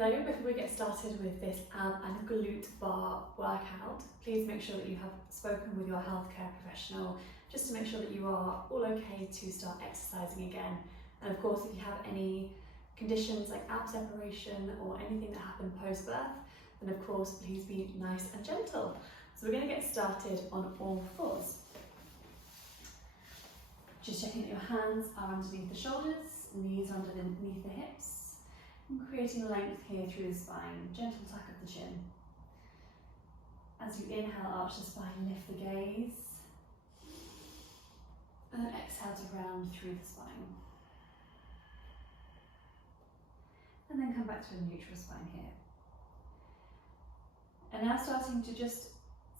Hello, before we get started with this ab and glute bar workout, please make sure that you have spoken with your healthcare professional just to make sure that you are all okay to start exercising again. And of course, if you have any conditions like ab separation or anything that happened post-birth, then of course, please be nice and gentle. So we're going to get started on all fours. Just checking that your hands are underneath the shoulders, knees are underneath the hips. And creating length here through the spine, gentle tuck of the chin. As you inhale, arch the spine, lift the gaze. And then exhale to round through the spine. And then come back to a neutral spine here. And now starting to just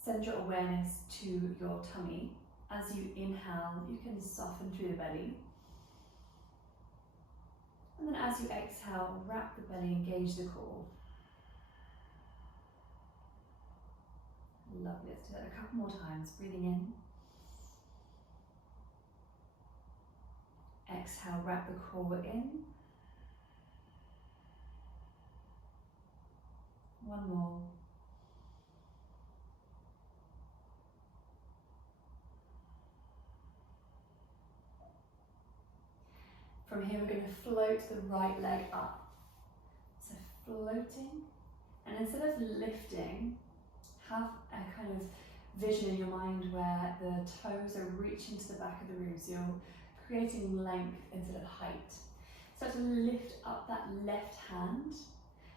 send your awareness to your tummy. As you inhale, you can soften through the belly. And then as you exhale, wrap the belly, engage the core. Lovely, let's do that a couple more times. Breathing in. Exhale, wrap the core in. One more. From here, we're going to float the right leg up. So floating, and instead of lifting, have a kind of vision in your mind where the toes are reaching to the back of the room, so you're creating length instead of height. Start to lift up that left hand,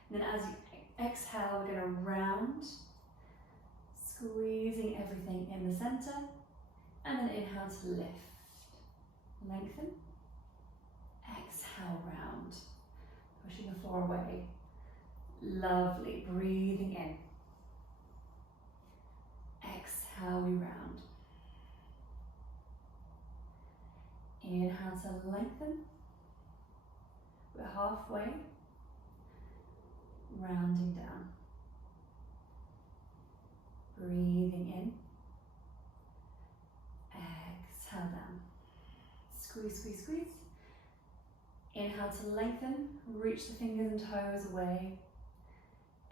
and then as you exhale, we're going to round, squeezing everything in the center, and then inhale to lift, lengthen. Exhale, round, pushing the floor away. Lovely, breathing in. Exhale, we round. Inhale to lengthen. We're halfway. Rounding down. Breathing in. Exhale down. Squeeze, squeeze, squeeze. Inhale to lengthen, reach the fingers and toes away.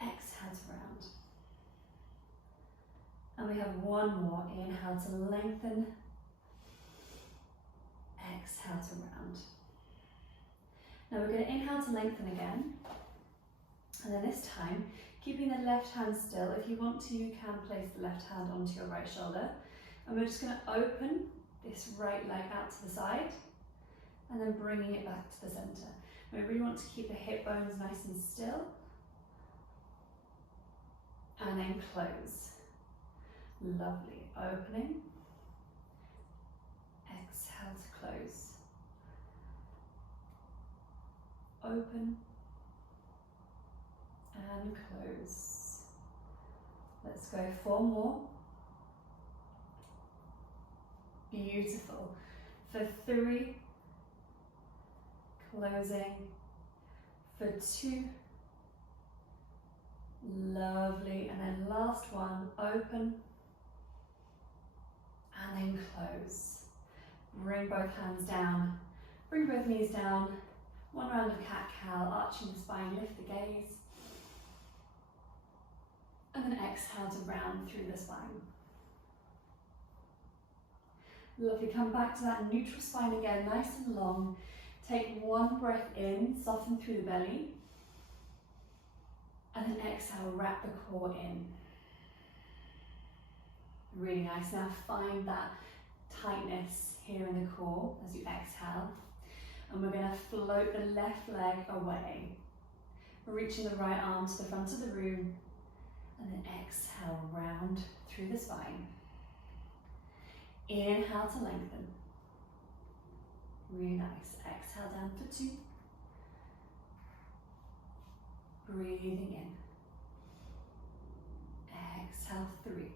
Exhale to round. And we have one more. Inhale to lengthen. Exhale to round. Now we're going to inhale to lengthen again. And then this time, keeping the left hand still. If you want to, you can place the left hand onto your right shoulder. And we're just going to open this right leg out to the side. And then bringing it back to the center. We really want to keep the hip bones nice and still. And then close. Lovely. Opening. Exhale to close. Open. And close. Let's go 4 more. Beautiful. For 3. Closing for 2, lovely, and then last one, open, and then close. Bring both hands down, bring both knees down, 1 round of cat-cow, arching the spine, lift the gaze, and then exhale to round through the spine. Lovely, come back to that neutral spine again, nice and long. Take 1 breath in, soften through the belly, and then exhale, wrap the core in. Really nice. Now find that tightness here in the core as you exhale, and we're going to float the left leg away, reaching the right arm to the front of the room, and then exhale, round through the spine. Inhale to lengthen. Really nice. Exhale down for 2. Breathing in. Exhale 3.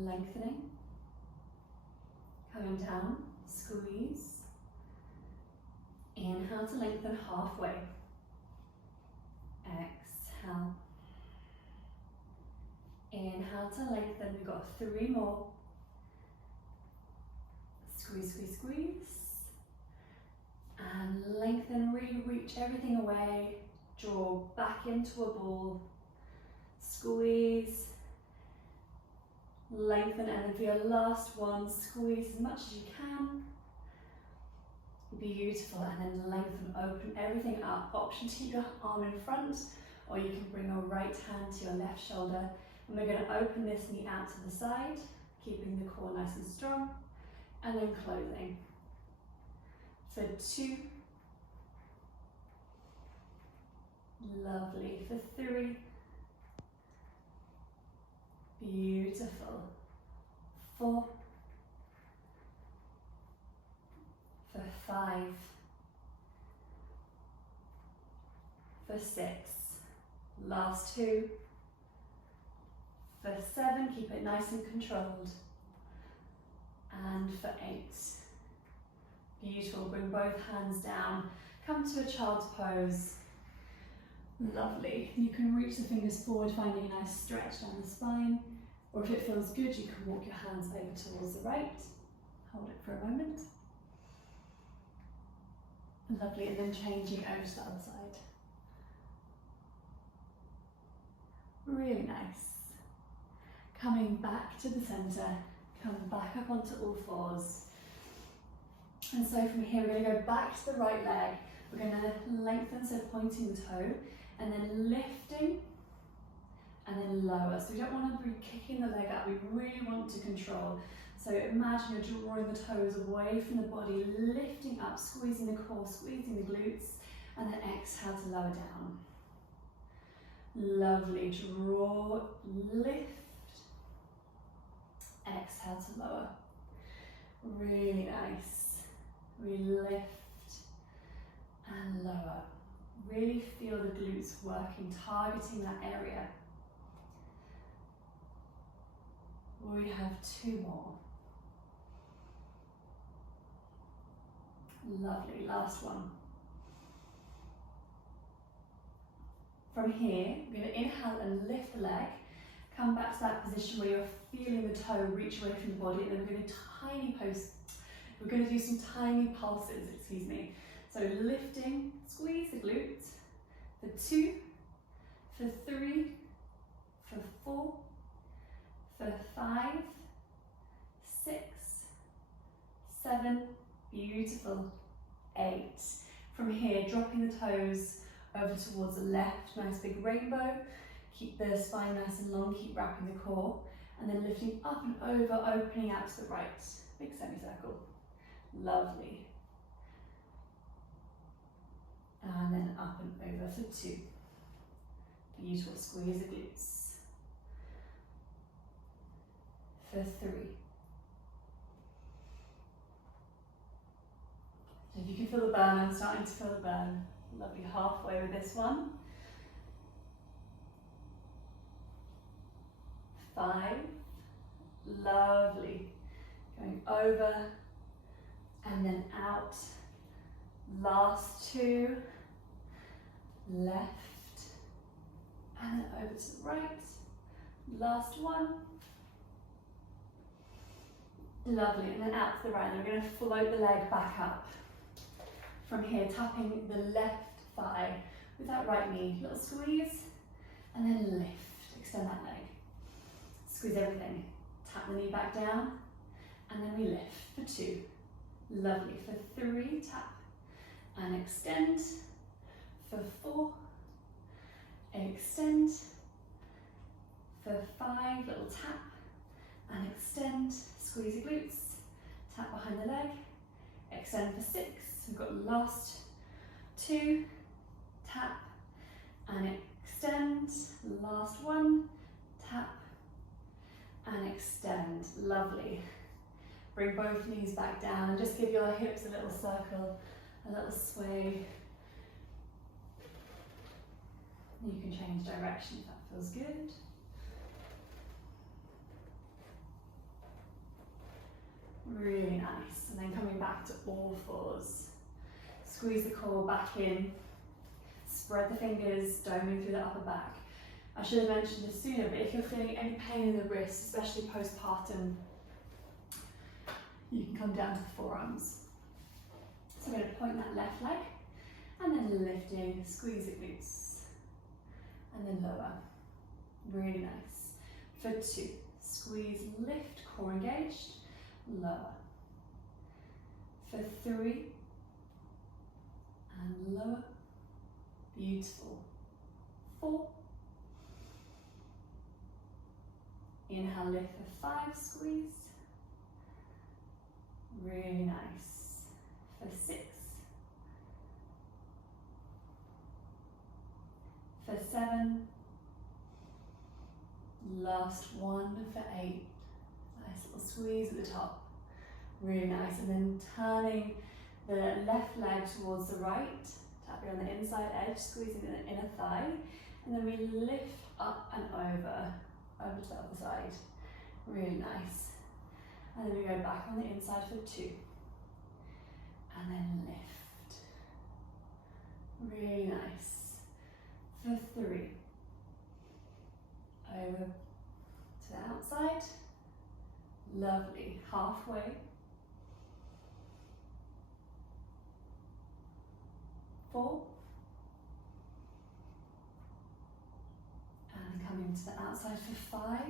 Lengthening. Coming down. Squeeze. Inhale to lengthen halfway. Exhale. Inhale to lengthen. We've got 3 more. Squeeze, squeeze, squeeze. And lengthen. lengthen, really reach everything away, draw back into a ball, squeeze, lengthen, and then for your last one, squeeze as much as you can. Beautiful, and then lengthen, open everything up. Option to keep your arm in front, or you can bring your right hand to your left shoulder. And we're going to open this knee out to the side, keeping the core nice and strong, and then closing. For 2, lovely. For 3, beautiful. 4, for 5, for 6, last 2, for 7, keep it nice and controlled, and for 8. Beautiful, bring both hands down, come to a child's pose. Lovely, you can reach the fingers forward, finding a nice stretch down the spine, or if it feels good, you can walk your hands over towards the right. Hold it for a moment. Lovely, and then changing over to the other side. Really nice. Coming back to the centre, come back up onto all fours. And so from here, we're going to go back to the right leg. We're going to lengthen, so pointing the toe, and then lifting, and then lower. So we don't want to be kicking the leg up, we really want to control. So imagine you're drawing the toes away from the body, lifting up, squeezing the core, squeezing the glutes, and then exhale to lower down. Lovely, draw, lift, exhale to lower. Really nice. We lift and lower. Really feel the glutes working, targeting that area. We have 2 more. Lovely, last one. From here, we're going to inhale and lift the leg, come back to that position where you're feeling the toe reach away from the body, and then we're going to do some tiny pulses, excuse me. So lifting, squeeze the glutes, for 2, for 3, for 4, for 5, 6, 7, beautiful, 8. From here, dropping the toes over towards the left, nice big rainbow. Keep the spine nice and long, keep wrapping the core, and then lifting up and over, opening out to the right, big semicircle. Lovely. And then up and over for 2. Beautiful, squeeze the glutes. For 3. So if you can feel the burn, I'm starting to feel the burn. Lovely, halfway with this one. 5, lovely. Going over and then out. Last 2, left and then over to the right. Last 1. Lovely, and then out to the right. And we're going to float the leg back up. From here, tapping the left thigh with that right knee. Little squeeze and then lift. Extend that leg. Squeeze everything. Tap the knee back down and then we lift for 2. Lovely. For 3, tap and extend. For 4, extend. For 5, little tap and extend. Squeeze your glutes. Tap behind the leg. Extend for 6. We've got last 2. Tap and extend. Last 1. Tap and extend. Lovely. Bring both knees back down and just give your hips a little circle, a little sway. You can change direction if that feels good. Really nice. And then coming back to all fours. Squeeze the core back in. Spread the fingers, doming through the upper back. I should have mentioned this sooner, but if you're feeling any pain in the wrists, especially postpartum, you can come down to the forearms. So I'm going to point that left leg And then lifting, squeeze the glutes. And then lower. Really nice. For 2, squeeze, lift, core engaged, lower. For 3, and lower. Beautiful. 4. Inhale, lift for 5, squeeze. Really nice. For 6. For 7. Last one for 8. Nice little squeeze at the top. Really nice. And then turning the left leg towards the right. Tapping on the inside edge, squeezing the inner thigh. And then we lift up and over to the other side. Really nice. And then we go back on the inside for 2. And then lift. Really nice. For 3. Over to the outside. Lovely. Halfway. 4. And coming to the outside for 5.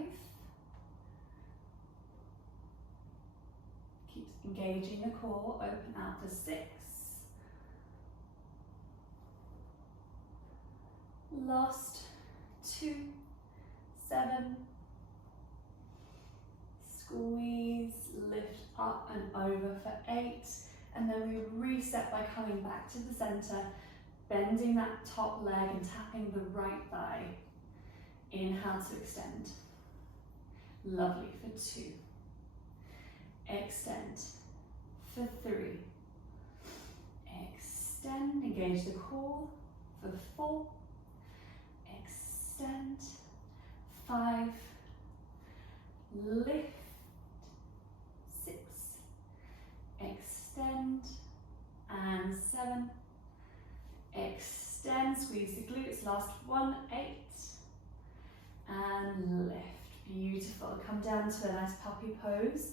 Keep engaging the core, open out for 6. Last 2, 7. Squeeze, lift up and over for 8. And then we reset by coming back to the center, bending that top leg and tapping the right thigh. Inhale to extend. Lovely for 2. Extend for 3. Extend, engage the core for 4. Extend. 5. Lift. 6. Extend. And 7. Extend, squeeze the glutes, last one, 8. And lift, beautiful. Come down to a nice puppy pose,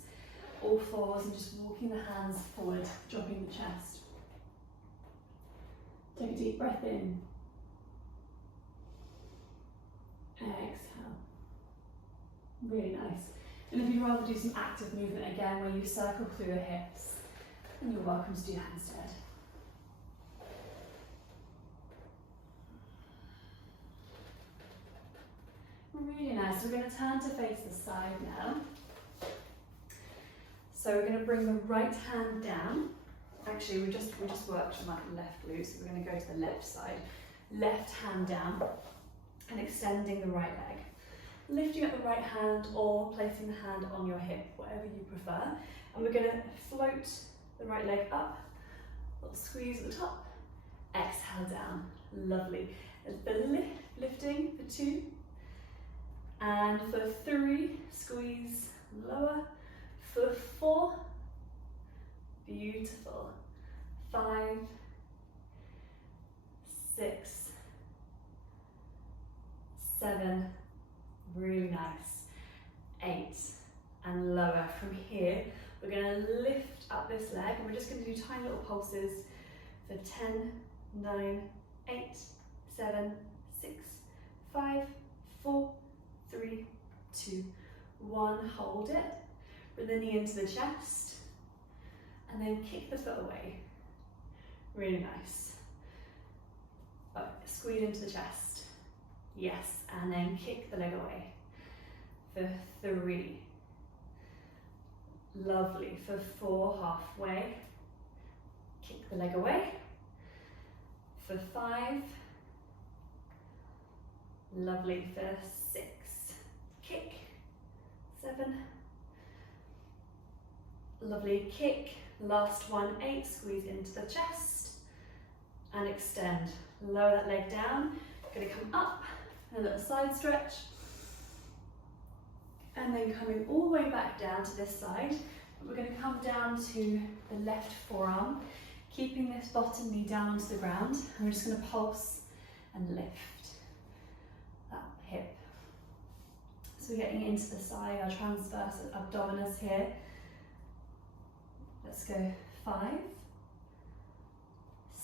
all fours, and just walking the hands forward, dropping the chest. Take a deep breath in. Exhale. Really nice. And if you'd rather do some active movement again, where you circle through the hips, then you're welcome to do that instead. Really nice. We're going to turn to face the side now. So we're going to bring the right hand down. Actually, we just worked on that left glute, so we're going to go to the left side. Left hand down and extending the right leg. Lifting up the right hand or placing the hand on your hip, whatever you prefer. And we're going to float the right leg up, a little squeeze at the top, exhale down. Lovely. The lifting for 2. And for 3, squeeze lower. For 4, beautiful. 5, 6, 7, really nice. 8, and lower. From here, we're going to lift up this leg, and we're just going to do tiny little pulses for 10, 9, 8, 7, 6, 5, 4, 3, 2, 1, hold it. Bring the knee into the chest, and then kick the foot away. Really nice. Squeeze into the chest. Yes, and then kick the leg away. For 3. Lovely. For 4, halfway. Kick the leg away. For 5. Lovely. For 6. Kick. 7. Lovely. Kick. Last one, 8. Squeeze into the chest and extend. Lower that leg down. Going to come up, a little side stretch, and then coming all the way back down to this side. We're going to come down to the left forearm, keeping this bottom knee down onto the ground. And we're just going to pulse and lift that hip. So we're getting into the side, our transverse abdominis here. Let's go 5,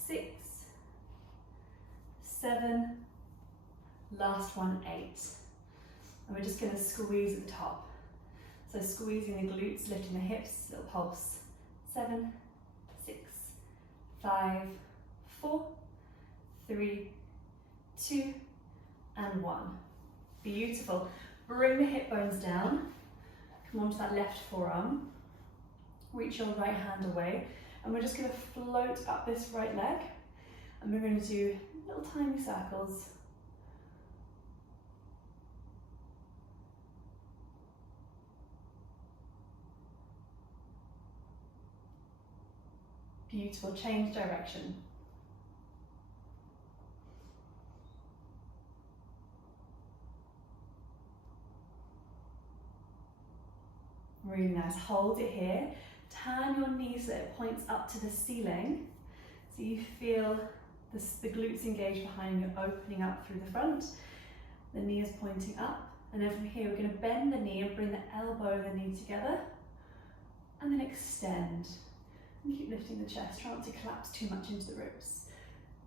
6, 7, last one, 8. And we're just going to squeeze at the top. So squeezing the glutes, lifting the hips, little pulse. 7, 6, 5, 4, 3, 2, and 1. Beautiful. Bring the hip bones down. Come onto that left forearm. Reach your right hand away. And we're just going to float up this right leg. And we're going to do little tiny circles. Beautiful. Change direction. Really nice. Hold it here. Turn your knees so it points up to the ceiling. So you feel the glutes engage behind you, opening up through the front. The knee is pointing up. And then from here, we're going to bend the knee and bring the elbow and the knee together. And then extend. And keep lifting the chest. Try not to collapse too much into the ribs.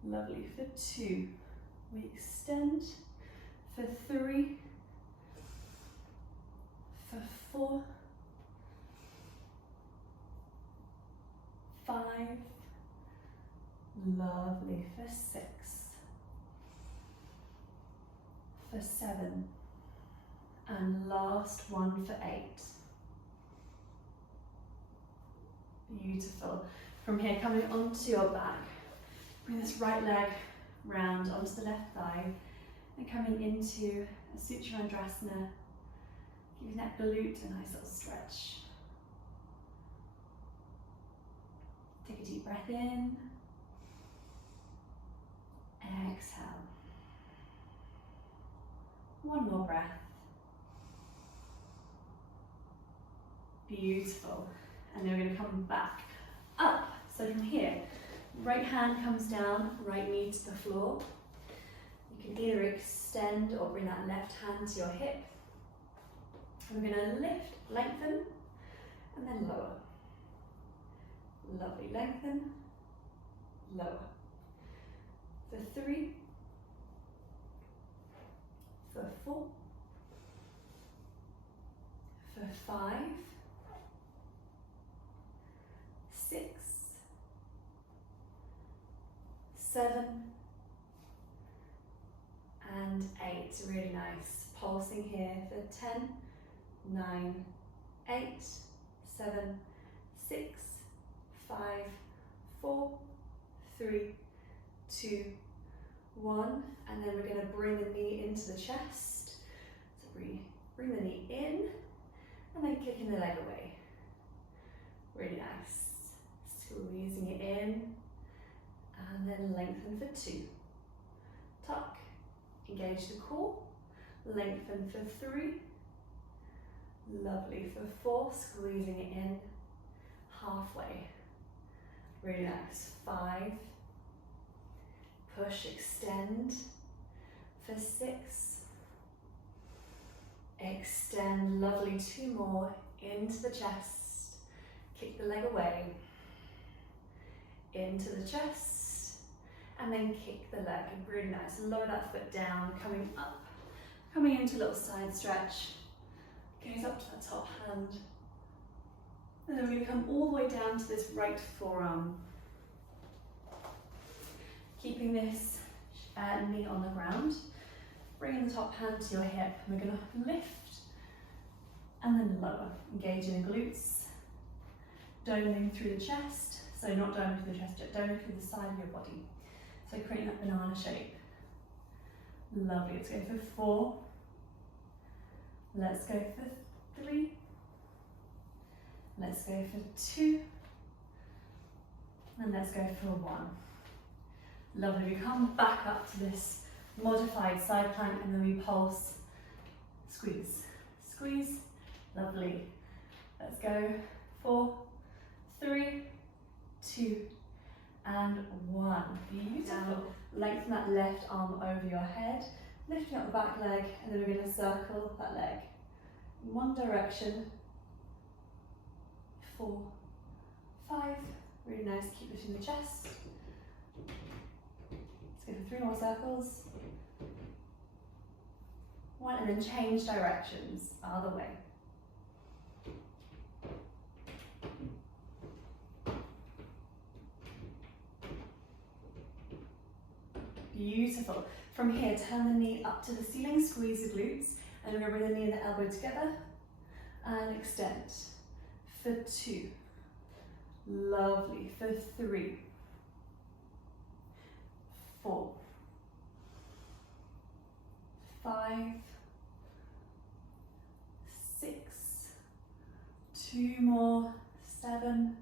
Lovely. For 2, we extend. For 3. For 4. 5. Lovely. For 6. For 7. And last one for 8. Beautiful. From here, coming onto your back, bring this right leg round onto the left thigh and coming into a Sucharandrasana, giving that glute a nice little stretch. Take a deep breath in, exhale. One more breath. Beautiful. And then we're going to come back up. So from here, right hand comes down, right knee to the floor. You can either extend or bring that left hand to your hip. And we're going to lift, lengthen, and then lower. Lovely. Lengthen, lower. For 3, for 4, for 5, 6, 7, and 8. Really nice. Pulsing here for 10, 9, 8, 7, 6, 5, 4, 3, 2, 1. And then we're going to bring the knee into the chest. So bring the knee in and then kicking the leg away. Really nice. Squeezing it in and then lengthen for 2. Tuck, engage the core, lengthen for 3. Lovely. For 4, squeezing it in halfway. Really nice. 5, push, extend. For 6, extend. Lovely. 2 more into the chest. Kick the leg away. Into the chest. And then kick the leg. Really nice. Lower that foot down, coming up. Coming into a little side stretch. Goes up to that top hand. And then we're going to come all the way down to this right forearm. Keeping this knee on the ground. Bringing the top hand to your hip. And we're going to lift and then lower. Engaging the glutes. Doming through the chest. So not doming through the chest, but doming through the side of your body. So creating that banana shape. Lovely. Let's go for 4. Let's go for 3. Let's go for 2. And let's go for 1. Lovely. We come back up to this modified side plank and then we pulse. Squeeze. Squeeze. Lovely. Let's go. 4, 3, 2, and 1. Beautiful. Down. Lengthen that left arm over your head, lifting up the back leg, and then we're going to circle that leg in one direction. 4, 5. Really nice. Keep lifting the chest. Let's go for 3 more circles. 1, and then change directions, other way. Beautiful. From here, turn the knee up to the ceiling, squeeze the glutes, and we're going to bring the knee and the elbow together and extend. For 2. Lovely. For 3. 4. 5. 6. 2 more. 7.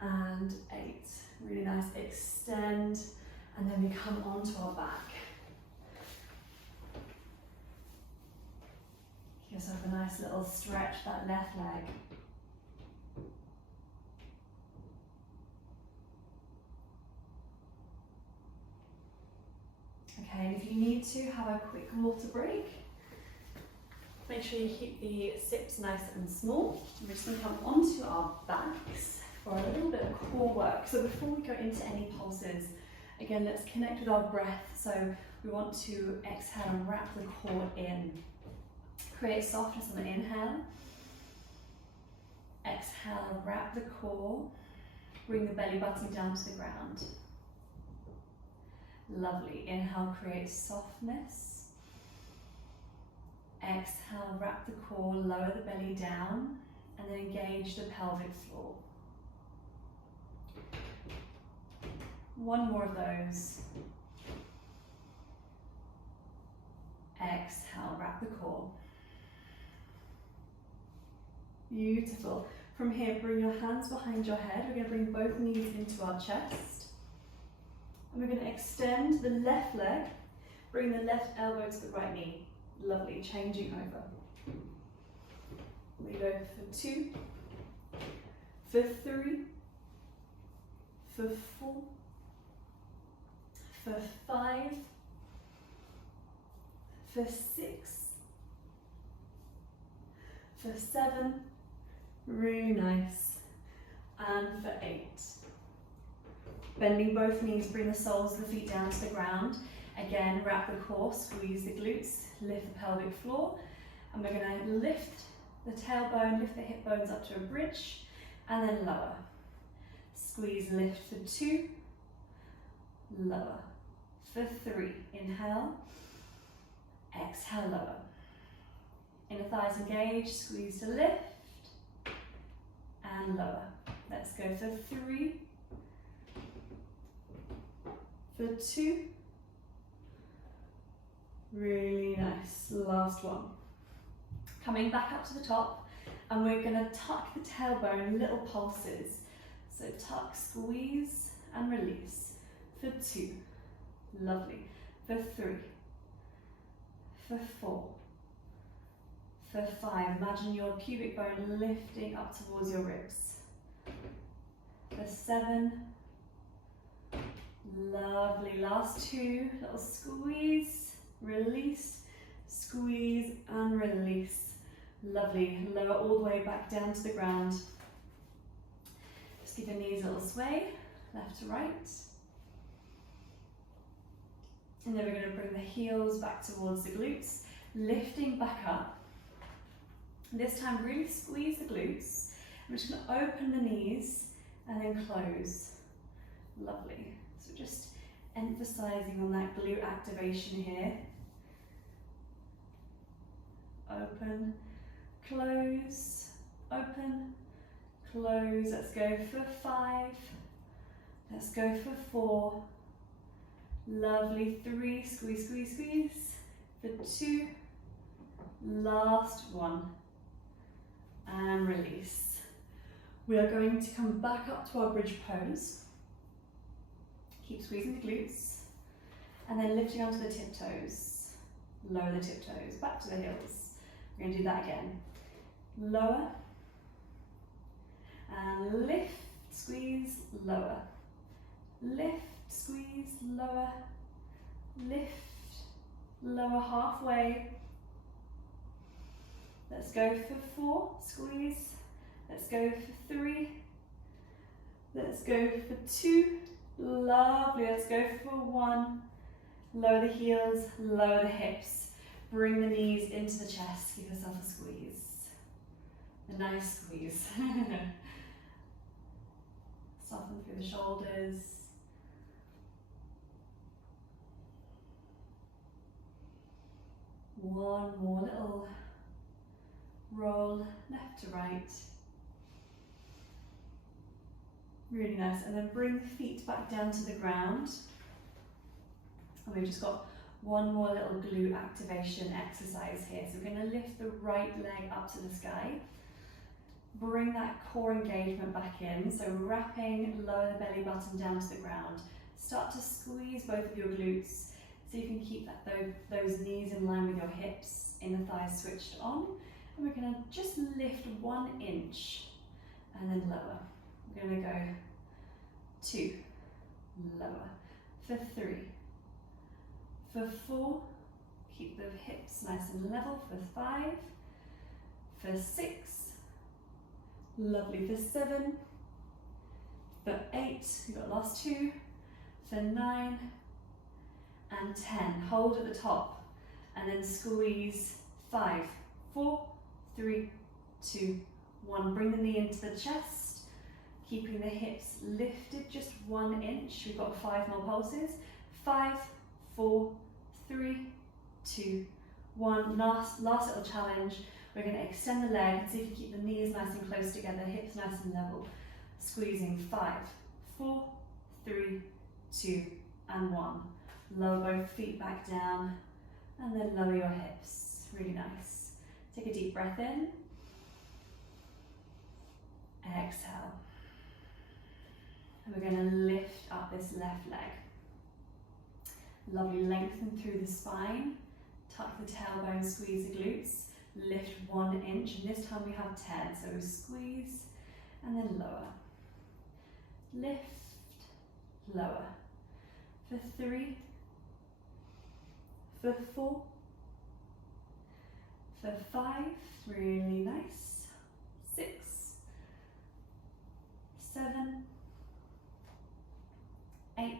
And 8. Really nice. Extend. And then we come onto our back. Give yourself a nice little stretch, that left leg. Okay, and if you need to have a quick water break, make sure you keep the sips nice and small. We're just going to come onto our backs for a little bit of core work. So before we go into any pulses, again, let's connect with our breath. So we want to exhale and wrap the core in. Create softness on the inhale. Exhale, wrap the core. Bring the belly button down to the ground. Lovely. Inhale, create softness. Exhale, wrap the core, lower the belly down, and then engage the pelvic floor. 1 more of those. Exhale, wrap the core. Beautiful. From here, bring your hands behind your head. We're going to bring both knees into our chest. And we're going to extend the left leg, bring the left elbow to the right knee. Lovely, changing over. We go for 2, for 3, for 4, for 5, for 6, for 7, really nice, and for 8. Bending both knees, bring the soles of the feet down to the ground. Again, wrap the core, squeeze the glutes, lift the pelvic floor, and we're going to lift the tailbone, lift the hip bones up to a bridge, and then lower. Squeeze, lift for 2, lower. For 3, inhale, exhale, lower. Inner thighs engage, squeeze to lift, and lower. Let's go for 3, for 2, really nice, last one. Coming back up to the top, and we're going to tuck the tailbone, little pulses. So tuck, squeeze, and release. For 2, lovely. For 3, for 4, for 5, imagine your pubic bone lifting up towards your ribs. For 7, lovely, last 2, little squeeze, release, squeeze and release. Lovely, lower all the way back down to the ground. Just give your knees a little sway, left to right. And then we're going to bring the heels back towards the glutes, lifting back up. This time really squeeze the glutes. I'm just going to open the knees and then close. Lovely. So just emphasizing on that glute activation here. Open, close, open, close. Let's go for 5. Let's go for 4. Lovely. 3, squeeze, squeeze, squeeze. For 2, last 1. And release. We are going to come back up to our bridge pose. Keep squeezing the glutes. And then lifting onto the tiptoes. Lower the tiptoes, back to the heels. We're going to do that again. Lower. And lift, squeeze, lower. Lift, squeeze, lower. Lift, lower halfway. Let's go for 4, squeeze. Let's go for 3. Let's go for 2, Lovely, let's go for one. Lower the heels, lower the hips. Bring the knees into the chest, give yourself a squeeze. A nice squeeze. Soften through the shoulders. One more little roll left to right. Really nice. And then bring the feet back down to the ground. And we've just got one more little glute activation exercise here. So we're going to lift the right leg up to the sky. Bring that core engagement back in. So wrapping, lower the belly button down to the ground. Start to squeeze both of your glutes so you can keep those knees in line with your hips, inner thighs switched on. And we're going to just lift 1 inch and then lower. We're going to go 2, lower, for 3, for 4, keep the hips nice and level, for 5, for 6, lovely, for 7, for 8, we've got last 2, for 9, and 10. Hold at the top, and then squeeze 5, 4, 3, 2, 1. Bring the knee into the chest, keeping the hips lifted just 1 inch. We've got 5 more pulses. 5, 4, 3, 2, 1. Last little challenge. We're going to extend the leg and see if you keep the knees nice and close together, hips nice and level. Squeezing 5, 4, 3, 2, and 1. Lower both feet back down and then lower your hips. Really nice. Take a deep breath in. Exhale. And we're going to lift up this left leg. Lovely, lengthen through the spine. Tuck the tailbone, squeeze the glutes. Lift 1 inch, and this time we have 10. So squeeze and then lower. Lift, lower. For 3, for 4, for 5, really nice. 6, 7, 8,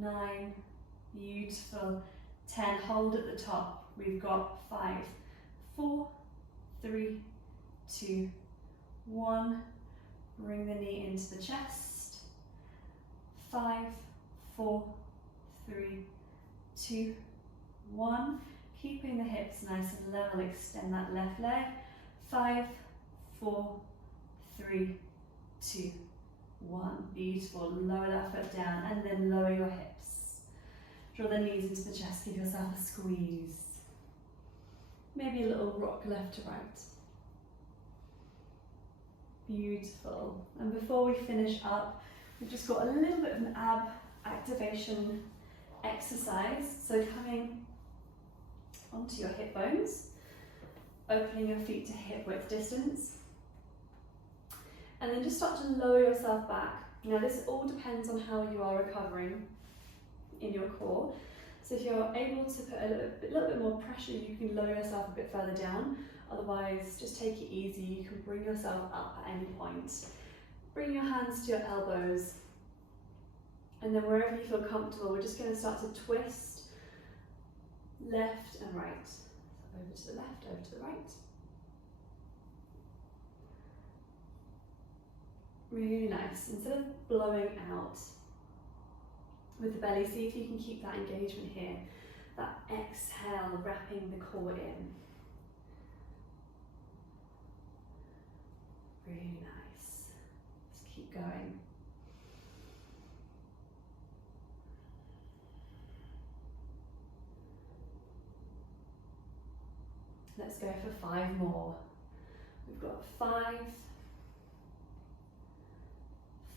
9, beautiful. 10, hold at the top. We've got 5, 4, 3, 2, 1. Bring the knee into the chest. 5, 4, 3, 2, 1. Keeping the hips nice and level, extend that left leg. 5, 4, 3, 2, 1. Beautiful. Lower that foot down and then lower your hips. Draw the knees into the chest, give yourself a squeeze. Maybe a little rock left to right. Beautiful. And before we finish up, we've just got a little bit of an ab activation exercise. So coming onto your hip bones, opening your feet to hip width distance, and then just start to lower yourself back. Now this all depends on how you are recovering in your core. So if you're able to put a little bit more pressure, you can lower yourself a bit further down. Otherwise, just take it easy. You can bring yourself up at any point. Bring your hands to your elbows. And then wherever you feel comfortable, we're just going to start to twist left and right. So over to the left, over to the right. Really nice. Instead of blowing out with the belly, see if you can keep that engagement here. That exhale, wrapping the core in. Really nice. Let's keep going. Let's go for 5 more. We've got 5,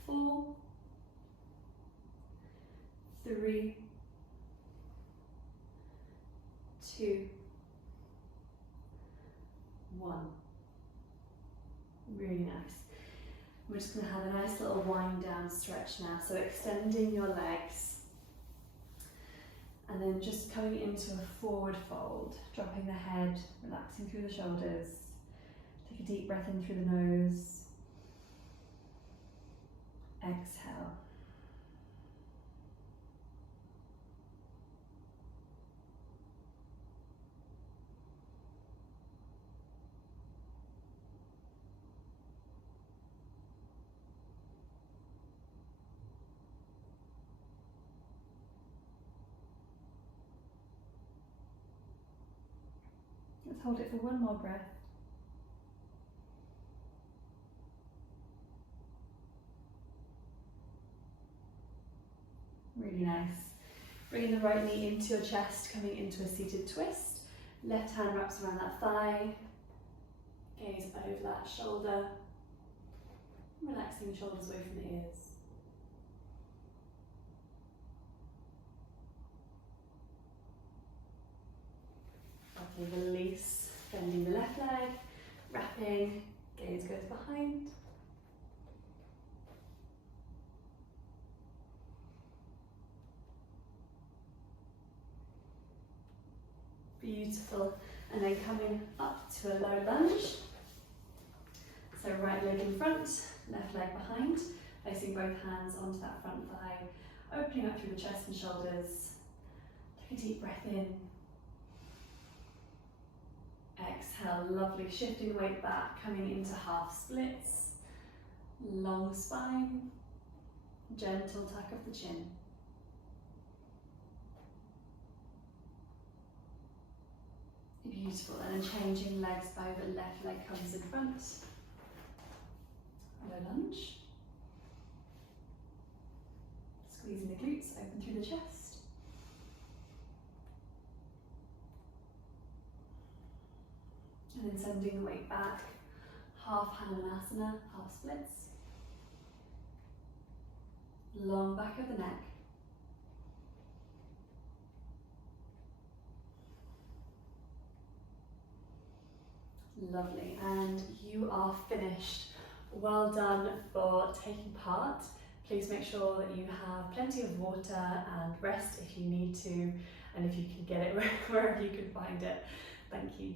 4, 3, 2, 1. Really nice. We're just going to have a nice little wind down stretch now. So extending your legs and then just coming into a forward fold, dropping the head, relaxing through the shoulders. Take a deep breath in through the nose. Exhale. Let's hold it for one more breath. Really nice. Bringing the right knee into your chest, coming into a seated twist. Left hand wraps around that thigh. Gaze over that shoulder. Relaxing the shoulders away from the ears. Okay, release. Bending the left leg. Wrapping. Gaze goes behind. Beautiful. And then coming up to a low lunge. So right leg in front, left leg behind. Placing both hands onto that front thigh. Opening up through the chest and shoulders. Take a deep breath in. Exhale, lovely. Shifting the weight back, coming into half splits. Long spine. Gentle tuck of the chin. Beautiful, and then changing legs over, left leg comes in front. Low lunge. Squeezing the glutes, open through the chest. And then sending the weight back, half Hanumanasana, half splits. Long back of the neck. Lovely, and you are finished. Well done for taking part. Please make sure that you have plenty of water and rest if you need to, and if you can get it wherever you can find it. Thank you.